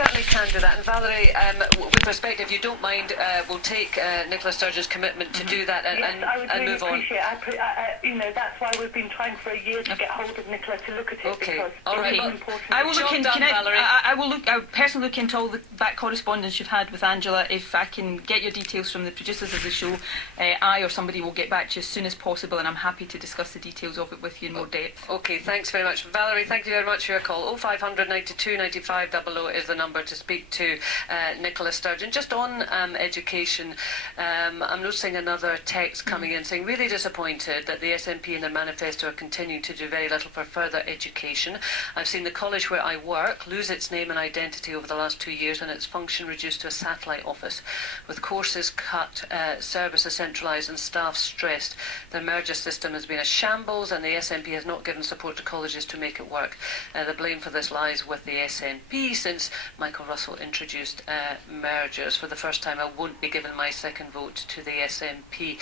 certainly can do that. And Valerie, with respect, if you don't mind, we'll take Nicola Sturgeon's commitment to do that and move on. You know, that's why we've been trying for a year to get hold of Nicola to look at it. Okay, because all right. it's important. I will look into. I I'll personally look into all that correspondence you've had with Angela. If I can get your details from the producers of the show, I or somebody will get back to you as soon as possible, and I'm happy to discuss the details of it with you in more depth. Okay, thanks very much, Valerie. Thank you very much for your call. 0500 92 95 00 is the number to speak to Nicola Sturgeon. Just on education, I'm noticing another text coming in saying, really disappointed that the SNP in their manifesto are continuing to do very little for further education. I've seen the college where I work lose its name and identity over the last 2 years and its function reduced to a satellite office, with courses cut, services centralised and staff stressed. The merger system has been a shambles and the SNP has not given support to colleges to make it work. The blame for this lies with the SNP since Michael Russell introduced mergers. For the first time, I won't be giving my second vote to the SNP.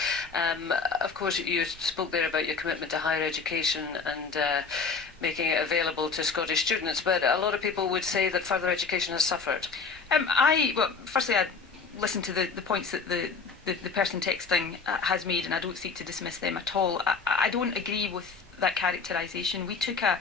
Of course, you spoke there about your commitment to higher education and making it available to Scottish students, but a lot of people would say that further education has suffered. Well, firstly, I'd listen to the points that the person texting has made, and I don't seek to dismiss them at all. I don't agree with that characterisation. We took a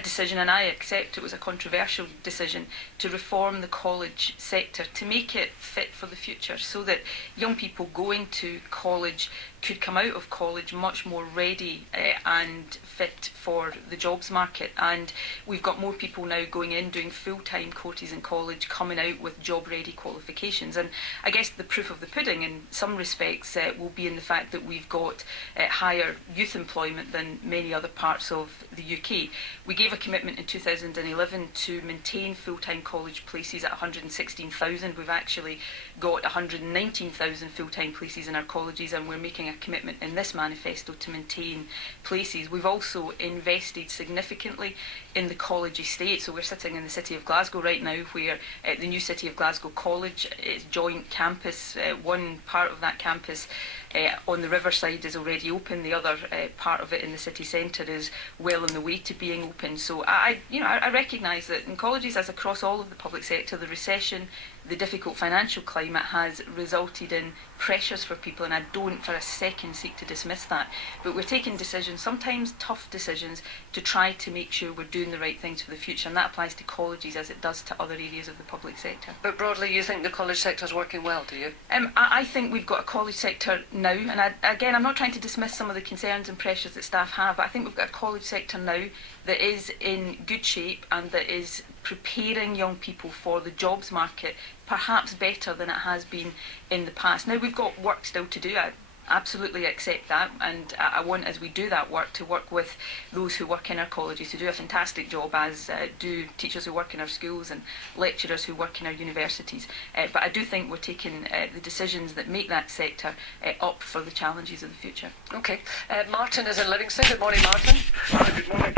decision, and I accept it was a controversial decision, to reform the college sector, to make it fit for the future, so that young people going to college could come out of college much more ready and fit for the jobs market. And we've got more people now going in doing full-time courses in college, coming out with job-ready qualifications. And I guess the proof of the pudding in some respects will be in the fact that we've got higher youth employment than many other parts of the UK. We gave a commitment in 2011 to maintain full-time college places at 116,000. We've actually got 119,000 full-time places in our colleges, and we're making a commitment in this manifesto to maintain places. We've also invested significantly in the college estate. So we're sitting in the city of Glasgow right now, where the new City of Glasgow College is joint campus. One part of that campus on the riverside is already open. The other part of it in the city centre is well on the way to being open. So I recognise that in colleges, as across all of the public sector, the recession, the difficult financial climate has resulted in pressures for people, and I don't for a second seek to dismiss that. But we're taking decisions, sometimes tough decisions, to try to make sure we're doing the right things for the future, and that applies to colleges as it does to other areas of the public sector. But broadly, you think the college sector is working well, do you? I think we've got a college sector now, and again, I'm not trying to dismiss some of the concerns and pressures that staff have, but I think we've got a college sector now that is in good shape and that is preparing young people for the jobs market perhaps better than it has been in the past. Now, we've got work still to do. I absolutely accept that, and I want, as we do that work, to work with those who work in our colleges to do a fantastic job, as do teachers who work in our schools and lecturers who work in our universities. But I do think we're taking the decisions that make that sector up for the challenges of the future. Okay. Martin is in Livingston. Good morning, Martin. Good morning.